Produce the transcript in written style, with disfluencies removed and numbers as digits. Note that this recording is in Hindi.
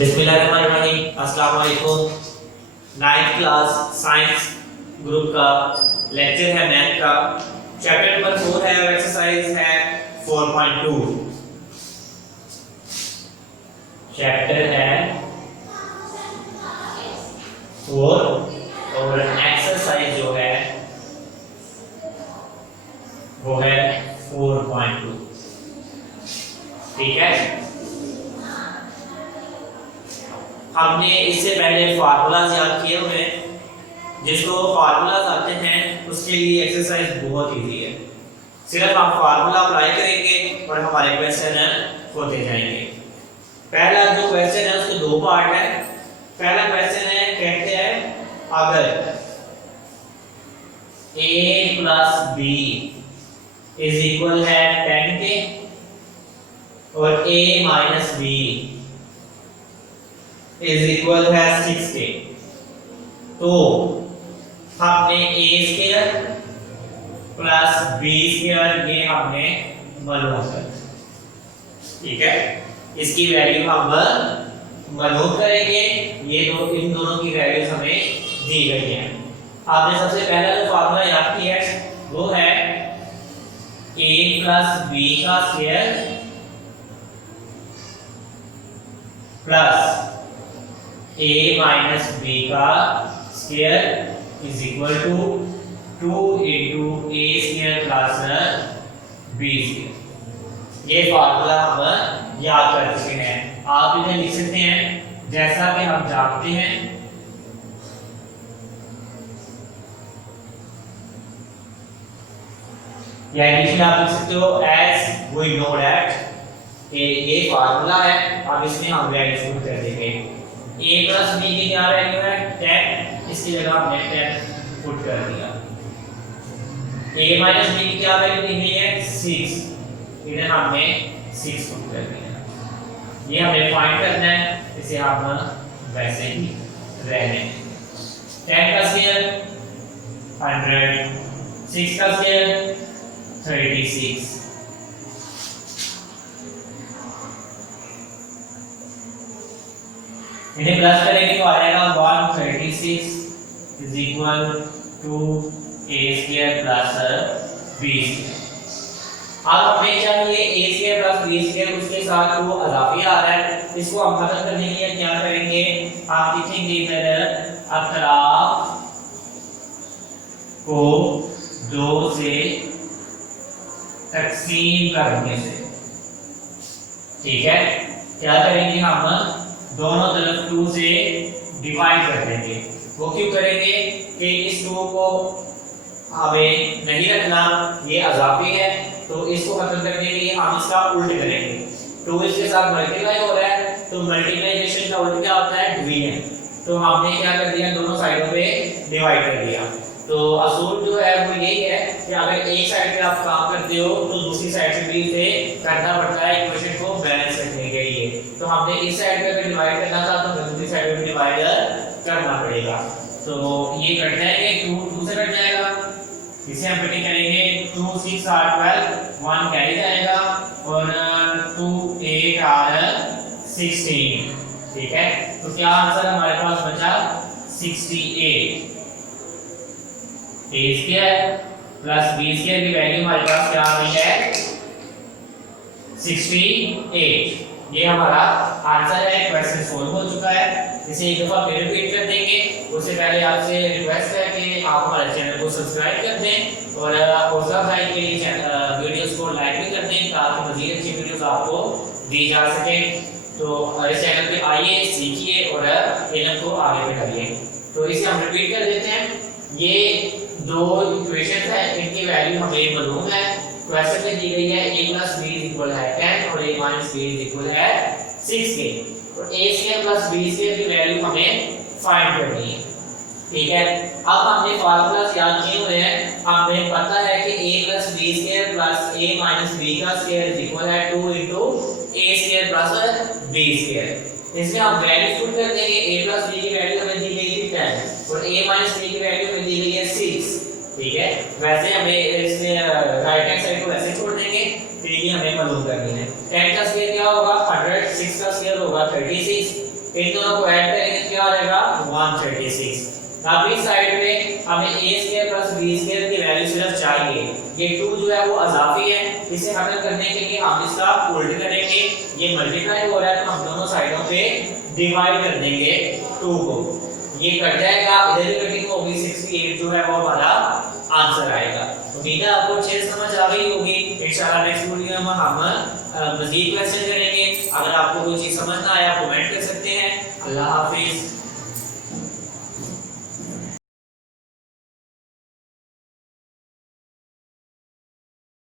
बिस्मिल्लाहिर्रहमानिर्रहीम। अस्सलाम वालेकुम। 9th क्लास साइंस ग्रुप का लेक्चर है मैथ का। चैप्टर नंबर 4 है और एक्सरसाइज है 4.2। चैप्टर है 4 और एक्सरसाइज जो है वो है 4.2। ठीक है, हमने इससे पहले फार्मूलाज याद किए हुए हैं। जिसको फार्मूलाज आते हैं उसके लिए एक्सरसाइज बहुत इजी है। सिर्फ हम फार्मूला अप्लाई करेंगे और हमारे क्वेश्चन होते जाएंगे। पहला जो क्वेश्चन है उसके दो पार्ट है। पहला क्वेश्चन है, कहते हैं अगर a plus b is equal है 10 के और a minus b is equal है 6 के, तो हमने a square plus b square ये हमने मालूम कर। ठीक है, इसकी वैल्यू हम मालूम करेंगे। ये दो इन दोनों की वैल्यूज हमें दी गई है। आपने सबसे पहला जो फार्मूला याद किया है वो है a प्लस b का square plus a minus b का square is equal to 2 into a square plus b square. ये फार्मूला हम याद कर चुके हैं। आप इन्हें लिख सकते हैं जैसा कि हम जानते हैं। या इंग्लिश में आप लिख सकते हो एज वी नो दैट ये फार्मूला है। अब इसमें हम वैल्यू पुट कर देंगे। a प्लस b की क्या वैल्यू है 10, इसकी जगह हमने 10 पुट कर दिया। a माइनस b की क्या वैल्यू दी गई है 6, इधर हमने 6 पुट कर दिया। ये हमें फाइंड करना है, इसे हम वैसे ही रहने। 10 का स्क्वायर 100, 6 का स्क्वायर 36। इन्हें प्लस करेंगे तो आ जाएगा 136 is equal to a square plus b square. अब हमें चाहिए a square plus b square, उसके साथ जो अज़ाफी आ रहा है इसको हम खत्म करने के लिए क्या करेंगे, आप लिखेंगे इधर अतराफ को 2 से तकसीम करने से। ठीक है, क्या करेंगे हम दोनों तरफ 2 से डिवाइड कर देंगे। वो क्यों करेंगे कि इस 2 को हमें नहीं रखना, ये अज़ाफी है, तो इसको खत्म करने के लिए हम इसका उल्ट करेंगे। 2 इसके साथ मल्टीप्लाई हो रहा है तो मल्टीप्लिकेशन का उल्ट क्या होता है डिवीजन। तो हमने क्या कर दिया, दोनों साइडों पे डिवाइड कर दिया। तो असूल जो है वो यही है कि अगर एक साइड पे आप काम करते हो तो दूसरी साइड से भी इसे करना पड़ता है इक्वेशन को बैलेंस करने के लिए। तो हमने इस साइड पे अगर डिवाइड करना था तो दूसरी साइड पे डिवाइड करना पड़ेगा। तो ये कट जाएंगे, 2 से कट जाएगा, इसे हम कटिंग करेंगे। 2 6 8 12 1 कैरी जाएगा और 2 8 8 16। ठीक है, तो क्या आंसर हमारे पास बचा 68। a square plus b square की वैल्यू हमारे पास क्या आ रही है 68। ये हमारा आंसर है। क्वेश्चन सोल्व हो चुका है। इसे एक दफा फिर रिपीट कर देंगे। उससे पहले आपसे रिक्वेस्ट है कि आप हमारे चैनल को सब्सक्राइब कर दें और हौसला अफजाई के लिए वीडियोस को लाइक भी कर दें ताकि मज़ीद अच्छी वीडियोस आपको दी जा सके। तो इस चैनल पे आइए, सीखिए और इल्म को आगे बढ़ाइए। तो इसे हम रिपीट कर देते हैं। ये दो इक्वेशन है, इनकी वैल्यू हमें मालूम है। क्वेश्चन में दी गई है a plus b is equal है 10 और a minus b is equal है 6 के। तो a square plus b square की वैल्यू हमें फाइंड करनी है। ठीक है, अब हमने फार्मूलास याद किए हुए हैं। हमें पता है कि a plus b square plus a minus b का स्क्वायर इज इक्वल है 2 into a square plus b square. इसमें हम वैल्यू पुट कर देंगे। a प्लस b की वैल्यू हमें दी गई थी 10 और a माइनस b की वैल्यू हमें दी गई है 6। ठीक है, वैसे हमें इसमें राइट हैंड साइड को वैसे छोड़ देंगे, फिर ये हमें मालूम करनी है। 10 का स्क्वायर क्या होगा 100, 6 का स्क्वायर होगा 36 इन दोनों को ऐड करेंगे क्या हो जाएगा 136। अब इस साइड पे हमें a square plus b square की वैल्यू सिर्फ चाहिए। ये 2 जो है वो अजाफी है, इसे हल करने के लिए हम इसका उल्ट करेंगे, ये मल्टीप्लाई हो रहा है तो हम दोनों साइडों पे डिवाइड कर देंगे 2 को, ये कट जाएगा, इधर भी कटिंग होगी, 68 जो है वो हमारा आंसर आएगा। उम्मीद है आपको अच्छे से समझ आ गई होगी। इंशाल्लाह नेक्स्ट वीडियो में हम मजीद क्वेश्चन करेंगे। अगर आपको कोई चीज समझ ना आया कमेंट कर सकते हैं। अल्लाह हाफिज।